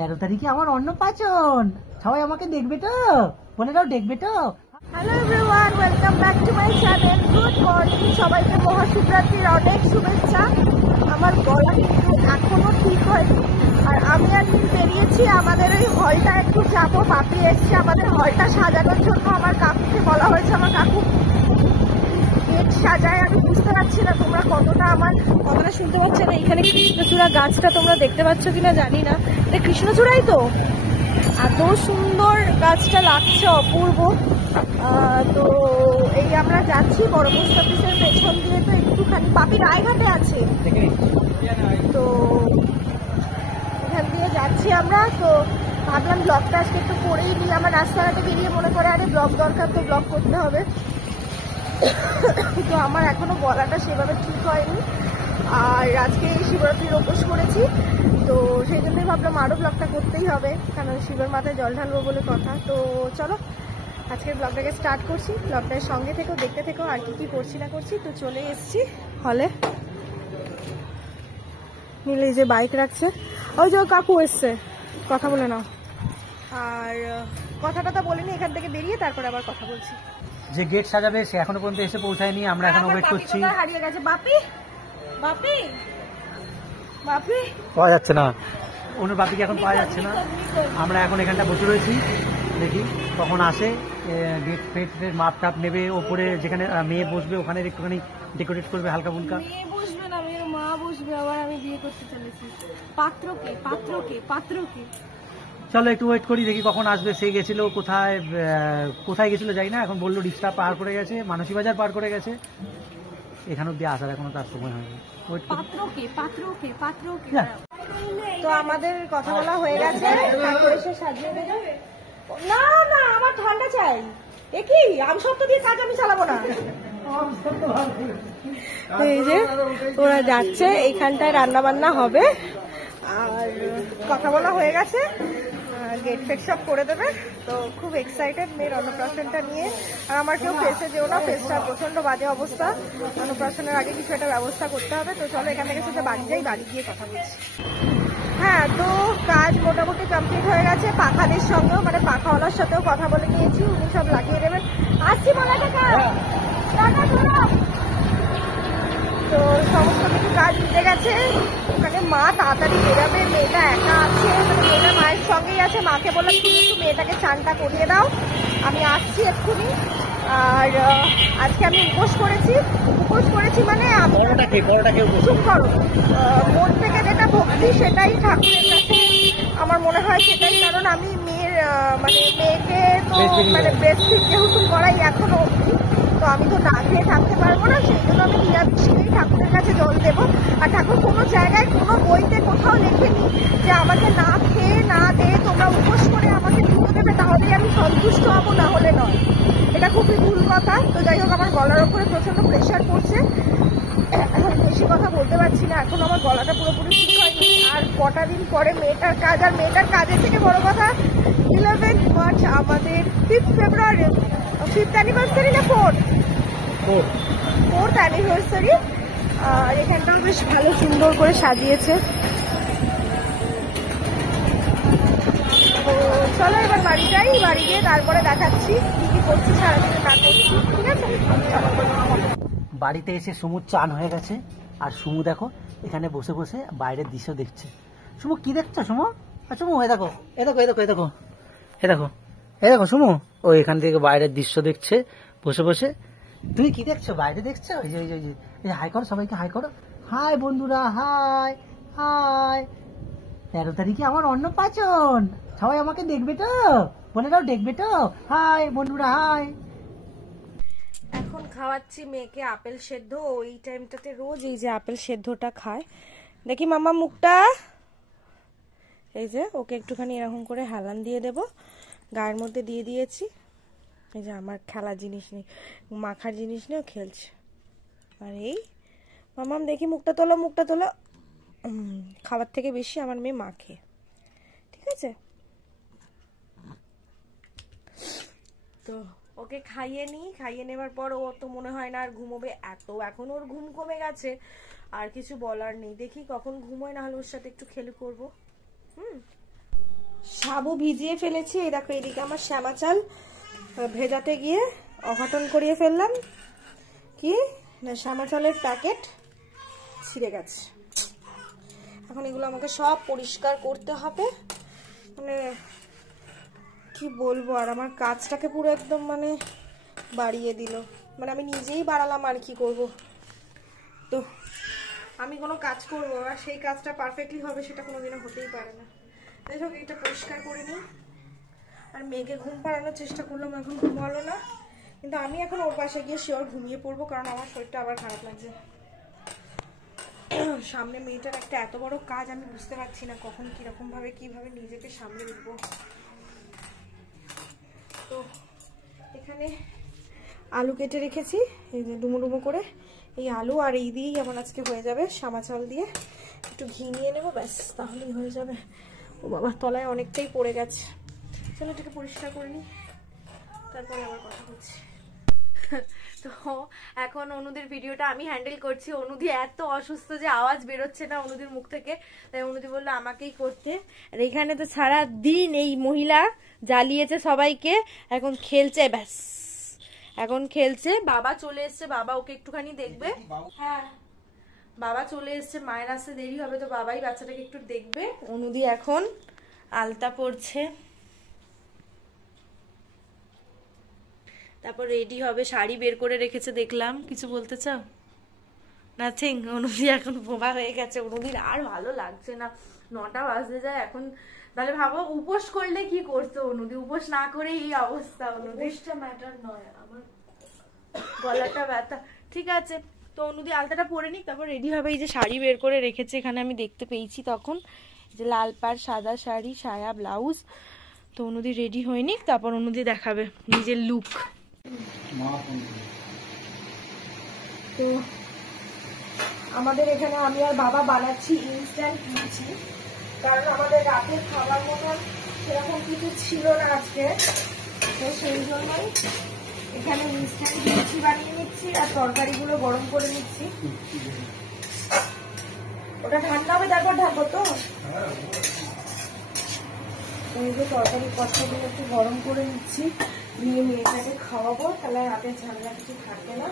13 তারিখে আমার অন্নপ্রাশন, সবাই আমাকে দেখবে তো, বলে দাও দেখবে তো। Hello everyone, welcome back to my channel. Good morning, সবাইকে মহাশিবরাত্রির অনেক শুভেচ্ছা। আমার গলা কিন্তু এখনো ঠিক হয়নি, আর আমি আর নীল বেরিয়েছি আমাদের ওই হলটা একটু যাবো। পাপি এসছে আমাদের হলটা সাজানোর জন্য, আমার কাকুকে বলা হয়েছে। আমার কাকু গেট সাজায়, আমি বুঝতে পারছি না তোমরা কতটা আমার কথাটা শুনতে পাচ্ছ না। এখানে কৃষ্ণচূড়া গাছটা তোমরা দেখতে পাচ্ছ কিনা জানি না, এটা কৃষ্ণচূড়াই তো, এত সুন্দর গাছটা লাগছে, অপূর্ব। তো এই আমরা যাচ্ছি বড় পোস্ট অফিসের পেছন দিয়ে, তো একটুখানি পাপি রায়ঘাটে আছে, তো এখান দিয়ে যাচ্ছি আমরা। তো ভাবলাম ব্লগটা আজকে একটু করেই নিই। আমার রাস্তাঘাটে বেরিয়ে মনে করে আরে ব্লগ দরকার, তো ব্লগ করতে হবে। তো আমার এখনো গলাটা সেভাবে ঠিক হয়নি, আর আজকে শিবরাত্রির উপোস করেছি, তো সেই জন্যই ভাবলাম আরও ব্লগটা করতেই হবে, কারণ শিবের মাথায় জল ঢালবো বলে কথা। তো চলো আজকের ব্লগটাকে স্টার্ট করছি। ব্লগটার সঙ্গে থেকেও দেখতে থেকেও আর কি কি করছি না করছি। তো চলে এসছি হলে। নীল এই যে বাইক রাখছে, ওই যে কাকু এসছে, কথা বলে নাও। আর কথাটা তো বলিনি, এখান থেকে বেরিয়ে তারপরে আবার কথা বলছি। যে গেট সাজাবে সে এখনো পর্যন্ত এসে পৌঁছায়নি, আমরা এখনো ওয়েট করছি। হারিয়ে গেছে বাপি, বাপি, বাপি পাওয়া যাচ্ছে না, অন্য বাপিকে এখন পাওয়া যাচ্ছে না। আমরা এখন এখানটা বসে রয়েছি, দেখি কখন আসে। গেট ফেট মাপ টাপ নেবে, ওপরে যেখানে মেয়ে বসবে ওখানে একটুখানি ডেকোরেট করবে হালকা ফুলকা। মেয়ে বসবে না, মেয়ের মা বসবে, আবার আমি বিয়ে করতে চলেছি। পাত্রকে পাত্রকে পাত্রকে চলো একটু ওয়েট করি, দেখি কখন আসবে। সে গেছিল কোথায়, কোথায় গেছিল যাই না, এখন বললো রিক্সা পার করে গেছে, মানসী বাজার পার করে গেছে, এখানে অব্দি আসার এখনো তার সময় হয়নি। পাত্রকে পাত্রকে পাত্রকে। তো আমাদের কথা বলা হয়ে গেছে, তারপরে সে সাজিয়ে দেবে। না না, আমার ঠান্ডা চাই। একই আমসত্ব দিয়ে কাজ আমি চালাবো না। এই যে ওরা যাচ্ছে, এইখানটায় রান্না বান্না হবে, আর কথা বলা হয়ে গেছে, গেট ফেট সব করে দেবে। তো খুব এক্সাইটেড মেয়ের অন্নপ্রাশনটা নিয়ে। আর আমার কেউ ফেসে যেও না, ফেসটা প্রচন্ড বাজে অবস্থা, অন্নপ্রাশনের আগে কিছু একটা ব্যবস্থা করতে হবে। তো চলো এখান থেকে শুধু বাড়ি যাই, বাড়ি গিয়ে কথা বলছি। হ্যাঁ, তো কাজ মোটামুটি কমপ্লিট হয়ে গেছে। পাখাদের সঙ্গেও, মানে পাখাওয়ালার সাথেও কথা বলে নিয়েছি, উনি সব লাগিয়ে দেবেন। আসছি বলা টাকা, তো সমস্ত কিছু কাজ মিটে গেছে। ওখানে মা তাড়াতাড়ি বেরাবে, মেয়েটা একা আছে, মানে মেয়েটা মায়ের সঙ্গেই আছে। মাকে বললাম তুমি একটু মেয়েটাকে চানটা করিয়ে দাও, আমি আসছি এক্ষুনি। আর আজকে আমি উপোস করেছি মানে আমি চুপ করো, মন থেকে যেটা ভক্তি সেটাই ঠাকুরের কাছে আমার মনে হয় সেটাই। কারণ আমি মেয়ের মানে মেয়েকে তো মানে ব্রেস্ট ফিড যেহেতু করাই এখনো অবধি, তো আমি তো না খেয়ে থাকতে পারবো না, সেই জন্য আমি নিরামিষেই ঠাকুরের কাছে জল দেবো। আর ঠাকুর কোনো জায়গায় কোনো বইতে কোথাও লেখেনি যে আমাকে না খেয়ে না দিয়ে তোমরা উপোস করে আমাকে পুজো দেবে, তাহলেই আমি সন্তুষ্ট হবো, না হলে নয়। এটা খুবই ভুল কথা। তো যাই হোক, আমার গলার ওপরে প্রচন্ড প্রেশার পড়ছে, বেশি কথা বলতে পারছি না, এখন আমার গলাটা পুরোপুরি ঠিক হয়নি। আর কটা দিন পরে মেয়েটার কাজ, আর মেয়েটার কাজের থেকে বড় কথা 11 মার্চ আমাদের 5th ফেব্রুয়ারি 5th অ্যানিভার্সারি না 4th অ্যানিভার্সারি। আর এখানটাও বেশ ভালো সুন্দর করে সাজিয়েছে। তো চলো এবার বাড়ি যাই, বাড়ি গিয়ে তারপরে দেখাচ্ছি কি কি করছি সারাদিন না করছি, ঠিক আছে? বাড়িতে এসে সুমুর চান হয়ে গেছে, আর সুমু দেখো এখানে বসে বসে বাইরের দৃশ্য দেখছে। সুমু কি দেখছো সুমু? সুমু এ দেখো, এ দেখো, এ দেখো, এ দেখো, এ দেখো, এ দেখো সুমু, ও এখান থেকে বাইরের দৃশ্য দেখছে বসে বসে। তুমি কি দেখছো? বাইরে দেখছো? ওই যে ওই যে ওই যে হাই করো, সবাইকে হাই করো। হাই বন্ধুরা, হাই হাই। 13 তারিখে আমার অন্নপ্রাশন, সবাই আমাকে দেখবে তো, বলে দাও দেখবে তো। হাই বন্ধুরা, হাই। এখন খাওয়াচ্ছি মেয়েকে আপেল সেদ্ধ। ওই টাইমটাতে রোজ এই যে আপেল সেদ্ধটা খায়। দেখি মামা মুখটা, এই যে ওকে একটুখানি এরকম করে হেলান দিয়ে দেব, গায়ের মধ্যে দিয়ে দিয়েছি। এই যে আমার খেলার জিনিস নেই, মাখার জিনিস নেই, ও খেলছে। আর এই মামাম দেখি মুখটা তোলো, মুখটা তোলো। খাবার থেকে বেশি আমার মেয়ে মাখে, ঠিক আছে? তো ওকে খাইয়ে নিই, খাইয়ে নেবার পর ও তো মনে হয় না আর ঘুমোবে, এত এখন ওর ঘুম কমে গেছে, আর কিছু বলার নেই। দেখি কখন ঘুমোয়, না হলে ওর সাথে একটু খেলে করবো। সাবু ভিজিয়ে ফেলেছি। এই দেখো এদিকে আমার শ্যামা চাল ভেজাতে গিয়ে অঘটন করিয়ে ফেললাম। কি না, শ্যামা চালের প্যাকেট ছিঁড়ে গেছে। এখন এগুলো আমাকে সব পরিষ্কার করতে হবে। মানে কি বলবো, আর আমার কাজটাকে পুরো একদম মানে বাড়িয়ে দিল। মানে আমি নিজেই বাড়ালাম, আর কি করব। তো আমি কোনো কাজ করবো আর সেই কাজটা পারফেক্টলি হবে সেটা কোনোদিনও হতেই পারে না। যাই হোক, এটা পরিষ্কার করে নিই। আর মেয়েকে ঘুম পাড়ানোর চেষ্টা করলাম, এখন ঘুমালো না, কিন্তু আমি এখন ওর পাশে গিয়ে শিওর ঘুমিয়ে পড়বো, কারণ আমার শরীরটা আবার খারাপ লাগছে। সামনে মেয়েটার একটা এত বড় কাজ, আমি বুঝতে পারছি না কখন কিরকম ভাবে কিভাবে নিজেকে সামলে উঠবো। তো এখানে আলু কেটে রেখেছি, এই যে ডুমো ডুমো করে। এই আলু আর এই দিয়েই আমার আজকে হয়ে যাবে, শ্যামা চাল দিয়ে একটু ঘি নিয়ে নেবো, ব্যাস তাহলেই হয়ে যাবে। ও বাবা, তলায় অনেকটাই পড়ে গেছে। চলো এটাকে পরিষ্কার করে নিই, তারপরে আবার কথা বলছি। তো এখন অনুদির ভিডিওটা আমি হ্যান্ডেল করছি। অনুদি এত অসুস্থ যে আওয়াজ বেরোচ্ছে না অনুদির মুখ থেকে, তাই অনুদি বললো আমাকেই করতে। আর এখানে তো সারা দিন এই মহিলা জ্বালিয়েছে সবাইকে, এখন খেলছে, ব্যাস এখন খেলছে। বাবা চলে এসছে, বাবা ওকে একটুখানি দেখবে। হ্যাঁ, বাবা চলে এসছে, মায়ের আসতে দেরি হবে, তো বাবাই বাচ্চাটাকে একটু দেখবে। অনুদি এখন আলতা পড়ছে, তারপর রেডি হবে। শাড়ি বের করে রেখেছে দেখলাম। কিছু বলতে চাও? নাথিং। অনুদি এখন বোবা হয়ে গেছে, অনুদির আর ভালো লাগছে না। 9টা বাজতে যায় এখন। তাহলে ভাবো উপোস করলে কি করতো অনুদি, উপোস না করে এই অবস্থা। অনুদিটা ম্যাটার নয়, আমার গলাটা ব্যথা। ঠিক আছে, তো অনুদি আলতাটা পরে নিক, তারপর রেডি হবে। এই যে শাড়ি বের করে রেখেছে এখানে, আমি দেখতে পেয়েছি তখন, যে লাল পাড় সাদা শাড়ি, সায়া, ব্লাউজ। তো অনুদি রেডি হয়ে নিক, তারপর অনুদি দেখাবে নিজের লুক। তো আমাদের এখানে আমি আর বাবা বানাচ্ছি ইনস্ট্যান্ট লুচি, কারণ আমাদের রাতের খাবার মতন সেরকম কিছু ছিল না আজকে। তো সেই জন্যই এখানে ইনস্ট্যান্ট লুচি বানিয়ে নিচ্ছি আর তরকারিগুলো গরম করে নিচ্ছি। ওটা ঠান্ডা হবে তারপর ঢাকবো। তো এই যে তরকারি পত্রগুলো একটু গরম করে নিচ্ছি, নিয়ে মেয়েটাকে খাওয়াবো, তাহলে হাতের ঝামেলা কিছু থাকবে না।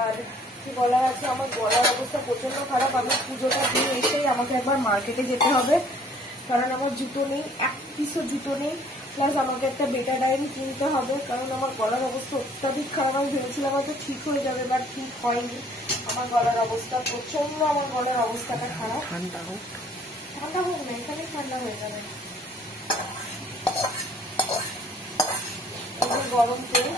আর কি বলার আছে, আমার গলার অবস্থা প্রচন্ড খারাপ। আমি পুজোটা দিয়ে এসেই আমাকে একবার মার্কেটে যেতে হবে, কারণ আমার জুতো নেই, এক পিসও জুতো নেই। প্লাস আমাকে একটা বেটাডাইন কিনতে হবে, কারণ আমার গলার অবস্থা অত্যাধিক খারাপ। আমি ভেবেছিলাম হয়তো ঠিক হয়ে যাবে, বাট ঠিক হয়নি। আমার গলার অবস্থা প্রচন্ড, আমার গলার অবস্থাটা খারাপ। ঠান্ডা হোক, ঠান্ডা হোক না, এখানে ঠান্ডা হয়ে যাবে। গরম তেল।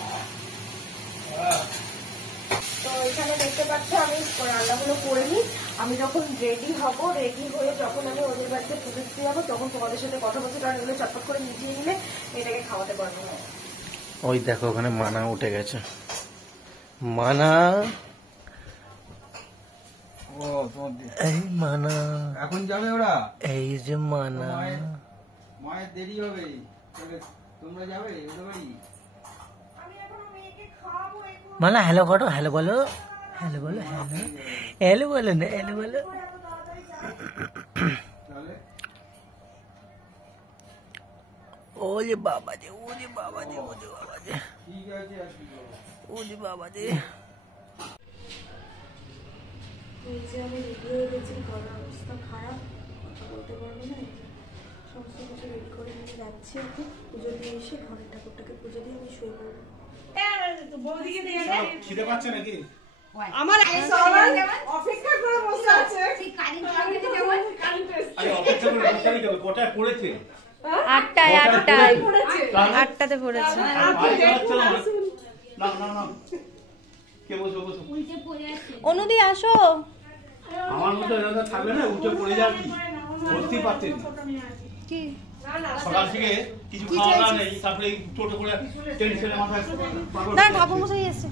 তো এখানে দেখতে পাচ্ছ আমি রান্নাগুলো করে নিই। আমি যখন রেডি হব, রেডি হয়ে যখন আমি ওদের বাড়িতে পুজো দিতে যাবো, তখন তোমাদের সাথে কথা বলছি, কারণ এগুলো চটপট করে মিটিয়ে নিলে এটাকে খাওয়াতে পারবো না। ওই দেখো ওখানে মানা উঠে গেছে। মানা, এই মানা এখন যাবে ওরা? এই যে মানা, মায়ের দেরি হবে, তোমরা যাবে ওদের বাড়ি? মানা হ্যালো করো, হ্যালো বলো, হ্যালো বলো, হ্যালো হ্যালো বলো না, হ্যালো বলো। ও যে বাবা যে, ও যে বাবা যে, ও যে বাবা যে, ঠিক আছে, ও যে বাবা যে। এই যে আমি রেডি হয়ে গেছি, গলার অবস্থা খারাপ, কথা বলতে পারবো না। সমস্ত কিছু রেডি করে নিয়ে যাচ্ছি। এখন পুজো দিয়ে এসে ঘরের ঠাকুরটাকে পুজো দিয়ে আমি শুয়ে পড়বো। খিদে পাচ্ছে নাকি? আমার অপেক্ষা করে বসে আছে। কোটায় পড়েছে? 8টাতে পড়েছে। অনুদি আসো। আমার মতো থাকলে না, উঠে পড়ে যাও, কি বলতেই পারতেন কি সকাল থেকে কিছু খাওয়া নেই, তারপরে টোটো করে টেনশনে মাথায়। না, ঠাকুর মশাই এসেছে।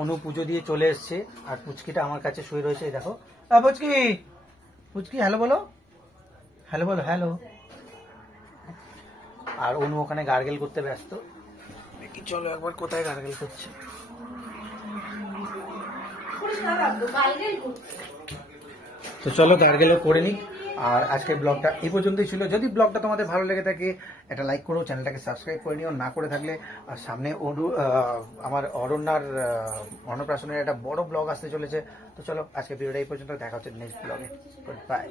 অনু পুজো দিয়ে চলে এসছে, আর পুচকিটা আমার কাছে শুয়ে রয়েছে। দেখো পুচকি, পুচকি হ্যালো বলো, হ্যালো বলো, হ্যালো। আর অনু ওখানে গার্গেল করতে ব্যস্ত। দেখি চলো একবার কোথায় গার্গেল করছে। তো চলো তারগুলো করে নিক। আর আজকের ব্লগটা এই পর্যন্তই ছিল। যদি ব্লগটা তোমাদের ভালো লেগে থাকে একটা লাইক করো, চ্যানেলটাকে সাবস্ক্রাইব করে নিও না করে থাকলে। আর সামনে আমার অরণ্যার অন্নপ্রাশনের একটা বড় ব্লগ আসতে চলেছে। তো চলো আজকে ভিডিওটা এই পর্যন্ত, দেখা হচ্ছে নেক্সট ব্লগে। বাই।